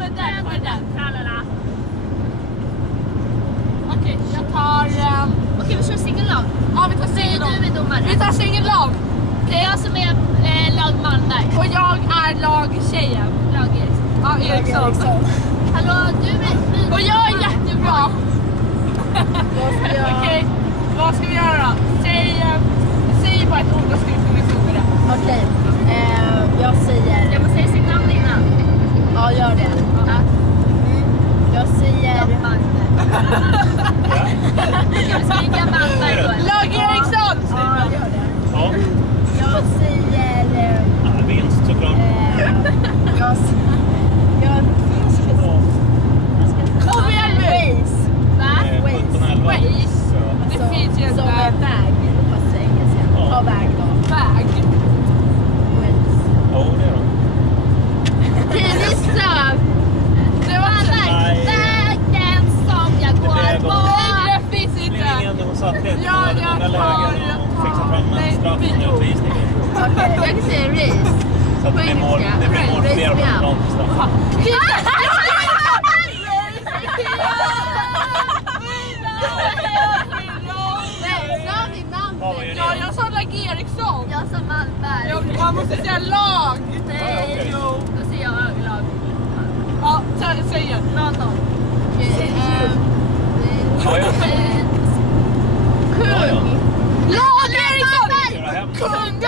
men den var den. Tralala. Okej, jag tar... Okej, vi kör singellag. Ja, vi tar singellag. Du är domare. Vi tar singellag. Det är jag som är lag Malmberg. Och jag är lag tjejen. Lag Eriksson. Ja, Eriksson. Hallå, du är... Och jag är jättebra. Okej, vad ska vi göra då? Säg bara ett ord och ska vi kunna sjunga det. Okej, jag säger... Jag måste säga sitt namn innan. Ja, gör det. Ja. Jag säger... Ska vi skrika Malmberg då? Lag Eriksson! Ja, gör det. Ja, Jag säger... vinst såklart. Jag Kom igen nu! Waze. Va? 1711. Waze. Det finns ju Som inte. är väg, fast engelska. Ja. Ja, väg då. Väg. Waze. Jo, det är de. Gissa! Det var Nej. Vägen som jag Det går på. Nej, det finns Det inte. blir ingen hon satt rätt. Ja, Hon hade många lägen och fixat fram en straffutvisning. Okej. Jag kan säga race. Så att det blir mål fler på straff. Ja, vad gör Ja, det? jag sa lag Eriksson. Jag som Malmberg. Ja, man måste säga lag. Nej, okej. då säger jag lag. Ja, säg igen. 0-0. Ja, ja. Ja, ja. Lag Eriksson! Göra hem. Kung